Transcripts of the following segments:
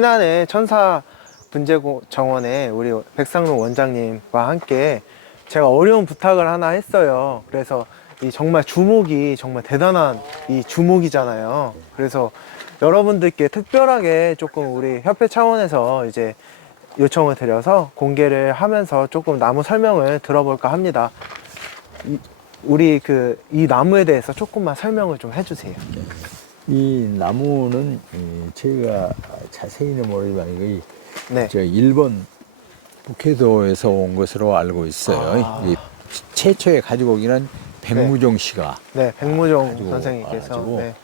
신안의 천사 분재고 정원에 우리 백상록 원장님과 함께 제가 어려운 부탁을 하나 했어요. 그래서 이 정말 주목이 정말 대단한 이 주목이잖아요. 그래서 여러분들께 특별하게 조금 우리 협회 차원에서 이제 요청을 드려서 공개를 하면서 조금 나무 설명을 들어볼까 합니다. 우리 이 나무에 대해서 조금만 설명을 좀 해주세요. 이 나무는 제가 자세히는 모르지만 이거 네. 저 일본 북해도에서 온 것으로 알고 있어요. 아. 이 최초에 가지고 오기는 백무종 씨가 네, 백무종 가지고 선생님께서. 와가지고 네.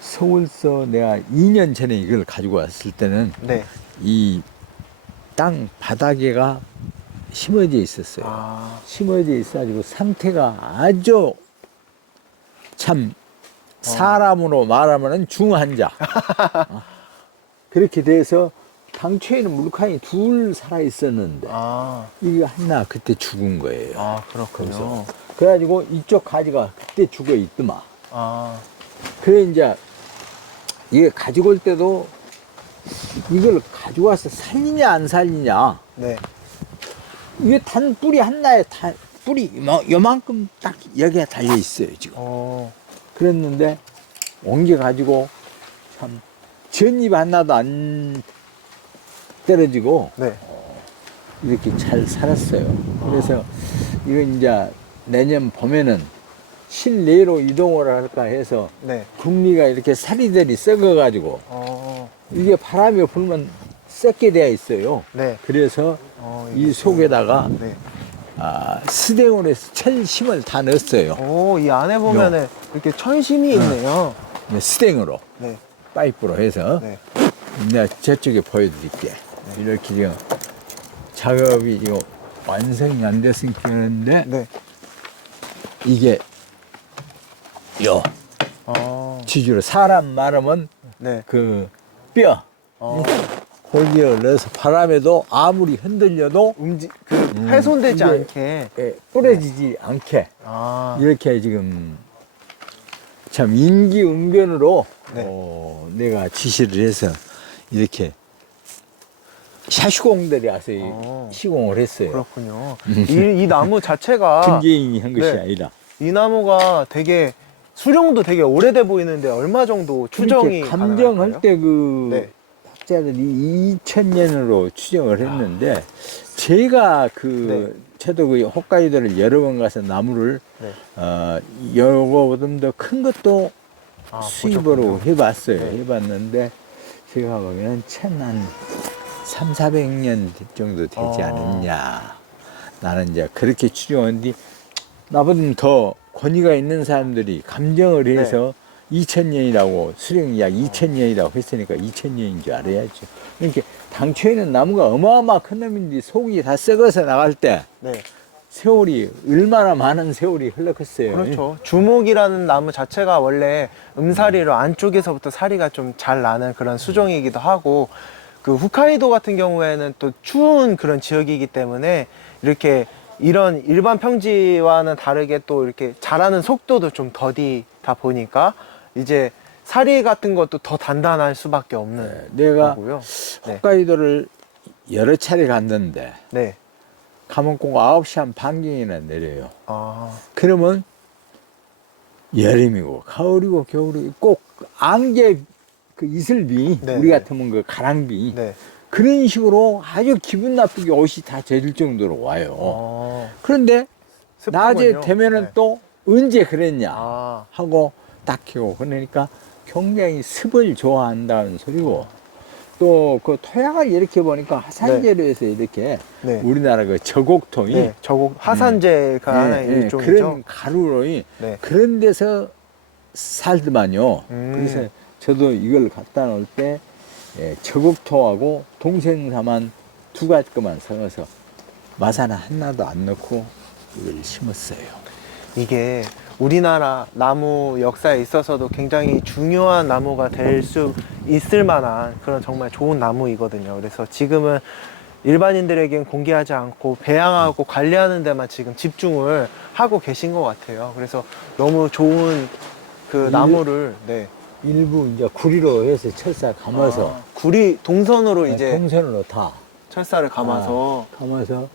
서울서 내가 2년 전에 이걸 가지고 왔을 때는 네. 이 땅 바닥에가 심어져 있었어요. 아, 심어져 있어가지고 상태가 아주 참 사람으로 말하면 중환자. 그렇게 돼서 당초에는 물칸이 둘 살아 있었는데 아, 이게 하나 그때 죽은 거예요. 아, 그렇군요. 그래가지고 이쪽 가지가 그때 죽어 있더만. 아, 그래 이제 이게 가지고 올 때도 이걸 가지고 와서 살리냐 안 살리냐. 네. 이게 단 뿌리 하나에 다 뿌리 요만큼 딱 여기에 달려 있어요 지금. 그랬는데 옮겨 가지고 참 전잎 하나도 안 떨어지고 네. 이렇게 잘 살았어요. 그래서 이건 이제 내년 봄에는 실내로 이동을 할까 해서 네. 국리가 이렇게 사리들이 썩어 가지고 이게 바람이 불면 썩게 되어 있어요. 네. 그래서 이 이게 속에다가 네. 스댕으로 해서 철심을 다 넣었어요. 오, 이 안에 보면은 이렇게 천심이 있네요. 스댕으로 네. 파이프로 해서 네. 내가 저쪽에 보여드릴게. 이렇게 지금 작업이 이거 완성이 안 됐으니까 그러는데 네. 이게 요 지주로 사람 말하면 네. 그 뼈 거기에 넣어서 바람에도 아무리 흔들려도 훼손되지 이게 않게. 부러지지 않게 아, 이렇게 지금 참 임기응변으로 네. 내가 지시를 해서 이렇게 샤시공들이 와서 시공을 했어요. 그렇군요. 이 나무 자체가 분재인이 한 것이 네. 아니라 이 나무가 되게 수령도 되게 오래돼 보이는데 얼마 정도 추정이 이렇게 감정할 가능할까요? 때 그 네. 학자들이 2000년으로 추정을 했는데 제가 저도 그 홋카이도를 여러 번 가서 나무를 네. 요거보다 더 큰 것도 수입으로 보셨군요. 해봤어요. 네. 해봤는데 제가 보기에는 한 300~400년 정도 되지 않았냐. 나는 이제 그렇게 추정한뒤 나보다 더 권위가 있는 사람들이 감정을 해서 2000년이라고 수령이 약 2000년이라고 했으니까 2000년인 줄 알아야죠. 이렇게 당초에는 나무가 어마어마한 큰 놈인데 속이 다 썩어서 나갈 때 네. 세월이 얼마나 많은 세월이 흘렀겠어요. 그렇죠. 주목이라는 나무 자체가 원래 음사리로 안쪽에서부터 사리가 좀 잘 나는 그런 수종이기도 하고 그 홋카이도 같은 경우에는 또 추운 그런 지역이기 때문에 이렇게 이런 일반 평지와는 다르게 또 이렇게 자라는 속도도 좀 더디다 보니까 이제 사리 같은 것도 더 단단할 수밖에 없는 내가 거고요. 네. 홋카이도를 여러 차례 갔는데 네. 가면 꼭 9시 한 반경이나 내려요. 아, 그러면 여름이고 가을이고 겨울이고 꼭 안개 그 이슬비 네, 우리 네. 같으면 그 가랑비 네. 그런 식으로 아주 기분 나쁘게 옷이 다 젖을 정도로 와요. 그런데 낮에 습하군요. 되면은 네. 또 언제 그랬냐 아, 하고 딱 켜고 그러니까 굉장히 습을 좋아한다는 소리고 또 그 토양을 이렇게 보니까 화산재료에서 이렇게 네. 우리나라 그 저곡통이 네. 저곡 화산재가 하나의 일종이죠. 그런 가루로 네. 그런 데서 살더만요. 음. 그래서 저도 이걸 갖다 놓을 때 저곡토하고 동생사만 두 가지 것만 섞어서 마산 하나도 안 넣고 이걸 심었어요. 이게 우리나라 나무 역사에 있어서도 굉장히 중요한 나무가 될 수 있을 만한 그런 정말 좋은 나무이거든요. 그래서 지금은 일반인들에겐 공개하지 않고 배양하고 관리하는 데만 지금 집중을 하고 계신 것 같아요. 그래서 너무 좋은 그 나무를 일부 이제 구리로 해서 철사 감아서 구리 동선으로 이제 통선으로 다 철사를 감아서 감아서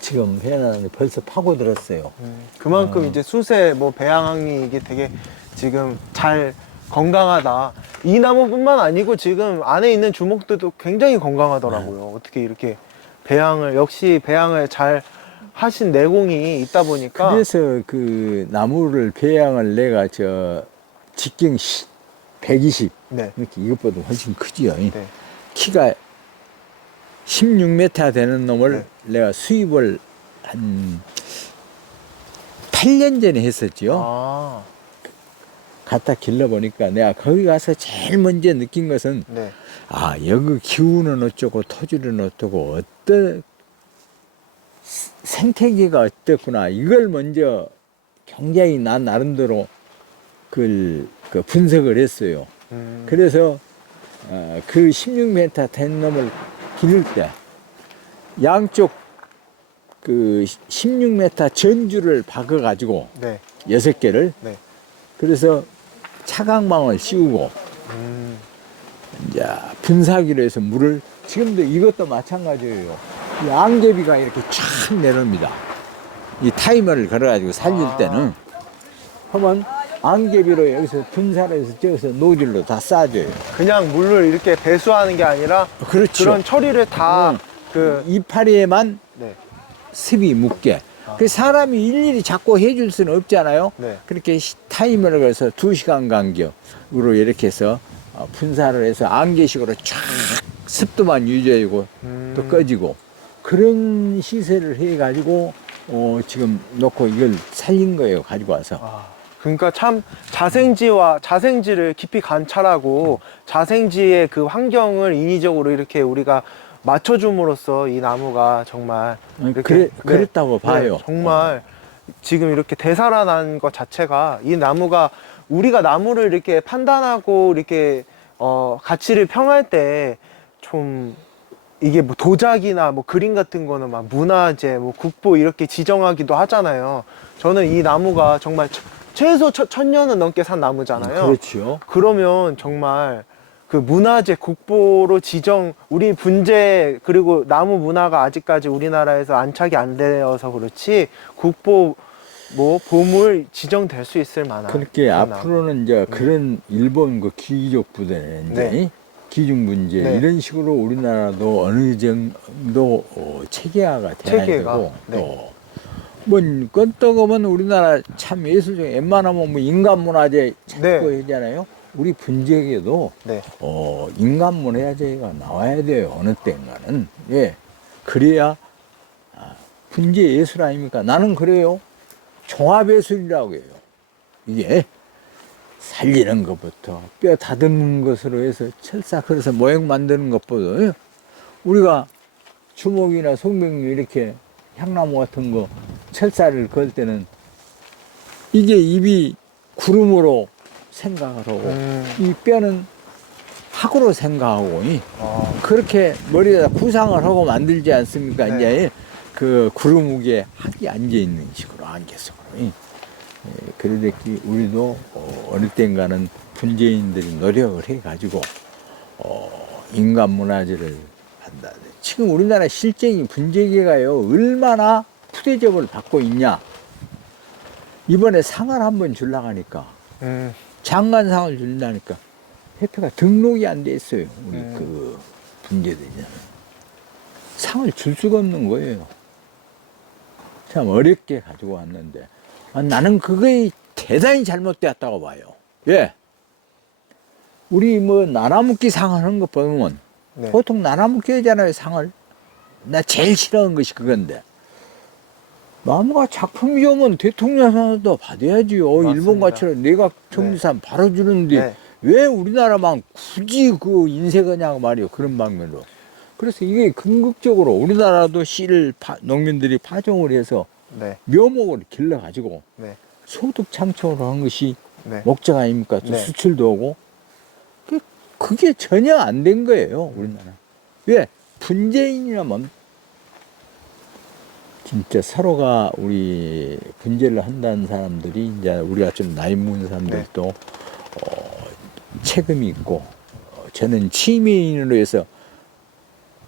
지금 해놨는데 벌써 파고들었어요. 그만큼 이제 숯의 뭐 배양이 이게 되게 지금 잘 건강하다. 이 나무뿐만 아니고 지금 안에 있는 주목들도 굉장히 건강하더라고요. 어떻게 이렇게 역시 배양을 잘 하신 내공이 있다 보니까. 그래서 그 나무를 배양을 내가 직경 120 네. 이렇게 이것보다 훨씬 크지요. 네. 키가 16m 되는 놈을 네. 내가 수입을 한 8년 전에 했었지요. 아, 갖다 길러보니까 내가 거기 가서 제일 먼저 느낀 것은 네. 여기 기후는 어쩌고 토질은 어떠고 생태계가 어땠구나 이걸 먼저 굉장히 난 나름대로 그 분석을 했어요. 그래서 그 16m 된 놈을 기를 때 양쪽 그 16m 전주를 박아 가지고 네. 6개를 네. 그래서 차광망을 씌우고 이제 분사기로 해서 물을 지금도 이것도 마찬가지예요. 이 안개비가 이렇게 쫙 내려옵니다. 이 타이머를 걸어가지고 살릴 때는 하면 안개비로 여기서 분사를 해서 저기서 노즐로 다 쏴줘요. 그냥 물을 이렇게 배수하는 게 아니라 그렇죠. 그런 처리를 다 이파리에만 네. 습이 묻게. 그 사람이 일일이 자꾸 해줄 수는 없잖아요. 네. 그렇게 타이머를 걸어서 2시간 간격으로 이렇게 해서 분사를 해서 안개식으로 쫙 습도만 유지하고 또 꺼지고 그런 시세를 해가지고 지금 놓고 이걸 살린 거예요. 가지고 와서. 그러니까 참 자생지를 깊이 관찰하고 자생지의 그 환경을 인위적으로 이렇게 우리가 맞춰줌으로써 이 나무가 정말 이렇게 그랬다고 봐요. 정말 지금 이렇게 되살아난 것 자체가 이 나무가 우리가 나무를 이렇게 판단하고 이렇게 가치를 평할 때 좀 이게 뭐 도자기나 뭐 그림 같은 거는 막 문화재, 뭐 국보 이렇게 지정하기도 하잖아요. 저는 이 나무가 정말 최소 1000년은 넘게 산 나무잖아요. 그렇죠. 그러면 정말 그 문화재 국보로 우리 분재 그리고 나무 문화가 아직까지 우리나라에서 안착이 안 되어서 그렇지 국보 뭐 보물 지정될 수 있을 만한. 그렇게 그런 앞으로는 이제 그런 일본 그 기족 부대는 이제 기중 문제 이런 식으로 우리나라도 어느 정도 체계화가 돼야 되고 뭐 껐떡하면 우리나라 참 예술 중에 웬만하면 뭐 인간 문화재 찾고 하잖아요. 우리 분재계도 인간 문화재가 나와야 돼요. 어느 때인가는. 그래야 분재 예술 아닙니까? 나는 그래요. 종합예술이라고 해요. 이게 살리는 것부터 뼈 다듬는 것으로 해서 철사 그래서 모형 만드는 것보다 우리가 주먹이나 송병류 이렇게 향나무 같은 거 철사를 걸 때는 이게 입이 구름으로 생각을 하고 이 뼈는 학으로 생각하고 그렇게 머리에다 구상을 하고 만들지 않습니까? 이제 그 구름 위에 학이 앉아 있는 식으로 안개석으로. 그러듯이 우리도 어릴 땐가는 분재인들이 노력을 해가지고 인간 문화재를 한다. 지금 우리나라 실정이 분재계가요 얼마나 푸대접을 받고 있냐. 이번에 상을 한번 주려고 하니까 장관상을 준다니까 협회가 등록이 안 돼 있어요. 우리 그 분재대잖아요. 상을 줄 수가 없는 거예요. 참 어렵게 가지고 왔는데 나는 그게 대단히 잘못되었다고 봐요. 우리 뭐 나나묶기 상 하는 거 보면 보통 나나묶기 하잖아요. 상을. 나 제일 싫어하는 것이 그건데 나무가 작품이 오면 대통령상도 받아야지요. 맞습니다. 일본같이는 내각 총리상 바로 주는데 왜 우리나라만 굳이 그 인색하냐고 말이요. 그런 방면으로. 그래서 이게 궁극적으로 우리나라도 씨를 농민들이 파종을 해서 묘목을 길러가지고 소득 창출을 한 것이 목적 아닙니까? 또 수출도 하고 그게 전혀 안 된 거예요. 우리나라. 왜? 분재인이라면 진짜 서로가 우리 분재를 한다는 사람들이 이제 우리가 좀 나이 먹은 사람들도 책임이 있고 저는 취미인으로 해서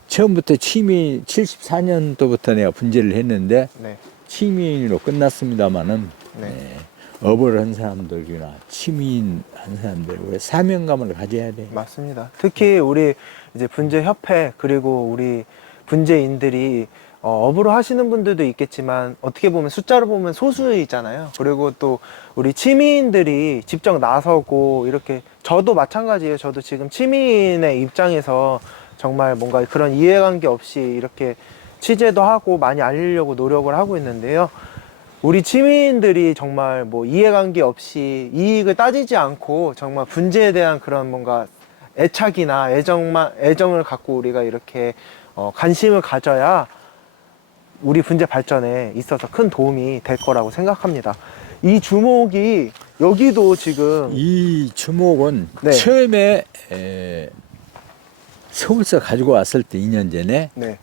처음부터 취미 74년도부터 내가 분재를 했는데 네. 취미인으로 끝났습니다마는 네. 업을 한 사람들이나 취미인 한 사람들 왜 사명감을 가져야 돼. 맞습니다. 특히 우리 이제 분재협회 그리고 우리 분재인들이 업으로 하시는 분들도 있겠지만 어떻게 보면 숫자로 보면 소수이잖아요. 그리고 또 우리 취미인들이 직접 나서고 이렇게 저도 마찬가지예요. 저도 지금 취미인의 입장에서 정말 뭔가 그런 이해관계 없이 이렇게 취재도 하고 많이 알리려고 노력을 하고 있는데요. 우리 취미인들이 정말 뭐 이해관계 없이 이익을 따지지 않고 정말 분재에 대한 그런 뭔가 애착이나 애정을 갖고 우리가 이렇게 관심을 가져야 우리 분재 발전에 있어서 큰 도움이 될 거라고 생각합니다. 이 주목이 여기도 지금 이 주목은 네. 처음에 서울서 가지고 왔을 때 2년 전에 네.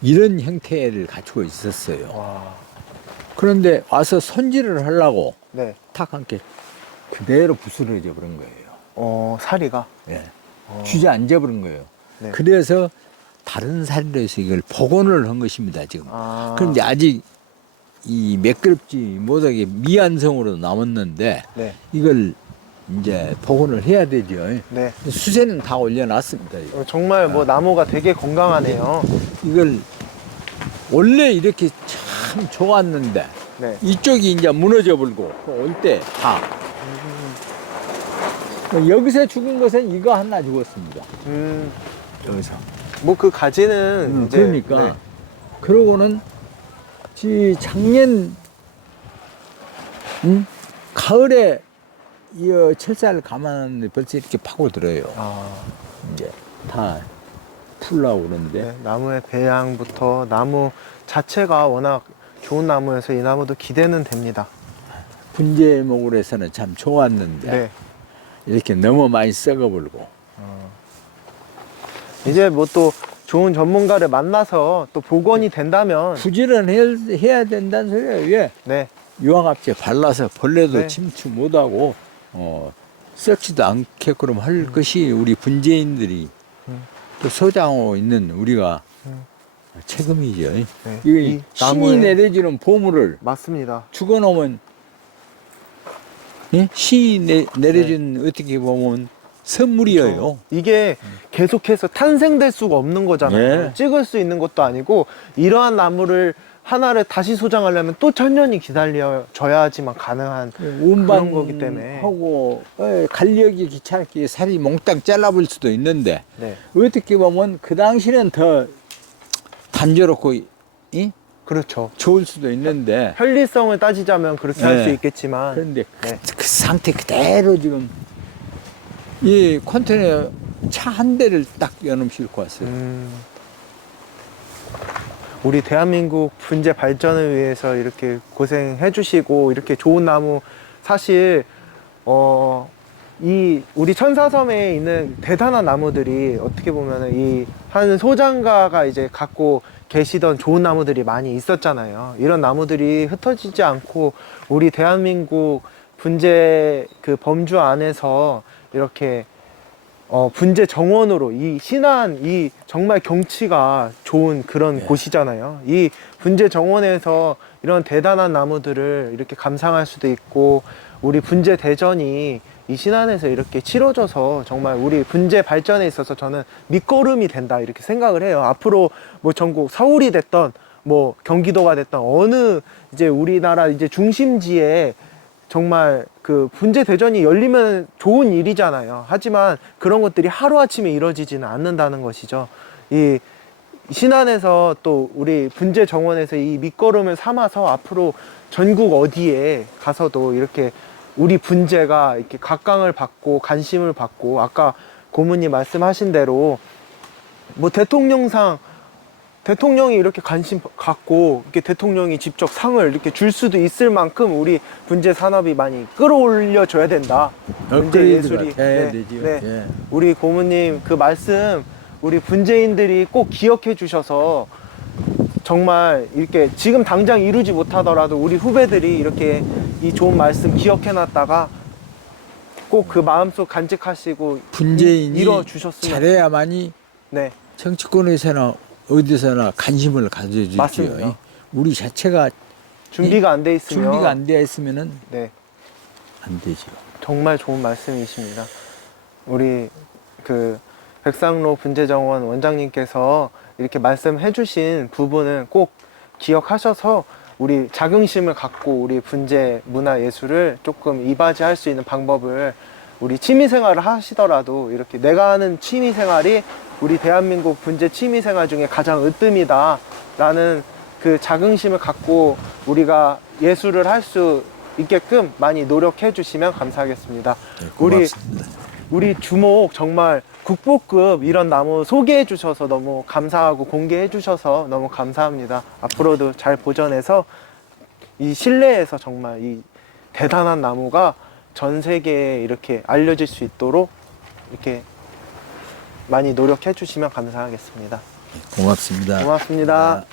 이런 형태를 가지고 있었어요. 와. 그런데 와서 손질을 하려고 네. 탁 한 게 그대로 부스러져 버린 거예요. 사리가. 예. 주저앉아 버린 거예요. 네. 그래서 다른 사리로 해서 이걸 복원을 한 것입니다, 지금. 그런데 아직 이 매끄럽지 못하게 미완성으로 남았는데 네. 이걸 이제 복원을 해야 되죠. 네. 수세는 다 올려놨습니다. 이거. 정말 뭐 나무가 되게 건강하네요. 이걸 원래 이렇게 참 좋았는데 네. 이쪽이 이제 무너져 버리고 올 때 다 여기서 죽은 것은 이거 하나 죽었습니다. 여기서. 뭐 그 가지는 이제 그러니까 네. 그러고는 작년 가을에 이 철사를 감았는데 벌써 이렇게 파고들어요. 이제 다 풀라고 그러는데 네, 나무의 배양부터 나무 자체가 워낙 좋은 나무여서 이 나무도 기대는 됩니다. 분재목으로 해서는 참 좋았는데 네. 이렇게 너무 많이 썩어버리고 이제 뭐 또 좋은 전문가를 만나서 또 복원이 된다면 부지런해야 된다는 소리예요. 왜? 네. 유황합제 발라서 벌레도 네. 침투 못하고 썩지도 않게끔 할 것이 우리 분재인들이 또 소장하고 있는 우리가 책임이죠. 네. 이거 이 신이 나무에- 내려주는 보물을 맞습니다. 죽어놓으면 예? 신이 내려준 어떻게 보면 선물이에요. 이게 계속해서 탄생될 수가 없는 거잖아요. 네. 찍을 수 있는 것도 아니고 이러한 나무를 하나를 다시 소장하려면 또 천년이 기다려져야지만 가능한 그런 거기 때문에. 하고 간력이 귀찮게 살이 몽땅 잘라볼 수도 있는데 네. 어떻게 보면 그 당시는 더 단조롭고 그렇죠. 좋을 수도 있는데 편리성을 따지자면 그렇게 할 네. 수 있겠지만 그런데 네. 그 상태 그대로 지금 이 컨테이너 차 한 대를 딱 연음 싣고 왔어요. 우리 대한민국 분재 발전을 위해서 이렇게 고생해 주시고 이렇게 좋은 나무 사실 이 우리 천사섬에 있는 대단한 나무들이 어떻게 보면은 이 한 소장가가 이제 갖고 계시던 좋은 나무들이 많이 있었잖아요. 이런 나무들이 흩어지지 않고 우리 대한민국 분재 그 범주 안에서 이렇게 분재 정원으로 이 신안 이 정말 경치가 좋은 그런 곳이잖아요. 이 분재 정원에서 이런 대단한 나무들을 이렇게 감상할 수도 있고 우리 분재 대전이 이 신안에서 이렇게 치러져서 정말 우리 분재 발전에 있어서 저는 밑거름이 된다 이렇게 생각을 해요. 앞으로 뭐 전국 서울이 됐던 뭐 경기도가 됐던 어느 이제 우리나라 이제 중심지에 정말 그 분재 대전이 열리면 좋은 일이잖아요. 하지만 그런 것들이 하루아침에 이루어지지는 않는다는 것이죠. 이 신안에서 또 우리 분재 정원에서 이 밑거름을 삼아서 앞으로 전국 어디에 가서도 이렇게 우리 분재가 이렇게 각광을 받고 관심을 받고 아까 고모님 말씀하신 대로 뭐 대통령이 이렇게 관심 갖고 이렇게 대통령이 직접 상을 이렇게 줄 수도 있을 만큼 우리 분재 산업이 많이 끌어올려 줘야 된다. 분재 예술이 되죠. 우리 고모님 그 말씀 우리 분재인들이 꼭 기억해 주셔서 정말 이렇게 지금 당장 이루지 못하더라도 우리 후배들이 이렇게 이 좋은 말씀 기억해 놨다가 꼭 그 마음속 간직하시고 분재인이 이뤄 주셨으면. 잘해야만이 네, 정치권에서나 어디서나 관심을 가져주지요. 맞습니다. 우리 자체가 준비가 안 돼 있으면 준비가 안 되어 있으면은 네, 안 되죠. 정말 좋은 말씀이십니다. 우리 그 백상로 분재정원 원장님께서 이렇게 말씀해 주신 부분은 꼭 기억하셔서 우리 자긍심을 갖고 우리 분재 문화예술을 조금 이바지할 수 있는 방법을 우리 취미생활을 하시더라도 이렇게 내가 하는 취미생활이 우리 대한민국 분재 취미생활 중에 가장 으뜸이다 라는 그 자긍심을 갖고 우리가 예술을 할 수 있게끔 많이 노력해 주시면 감사하겠습니다. 네, 고맙습니다. 우리 주목 정말 국보급 이런 나무 소개해 주셔서 너무 감사하고 공개해 주셔서 너무 감사합니다. 앞으로도 잘 보존해서 이 실내에서 정말 이 대단한 나무가 전 세계에 이렇게 알려질 수 있도록 이렇게 많이 노력해 주시면 감사하겠습니다. 고맙습니다. 고맙습니다.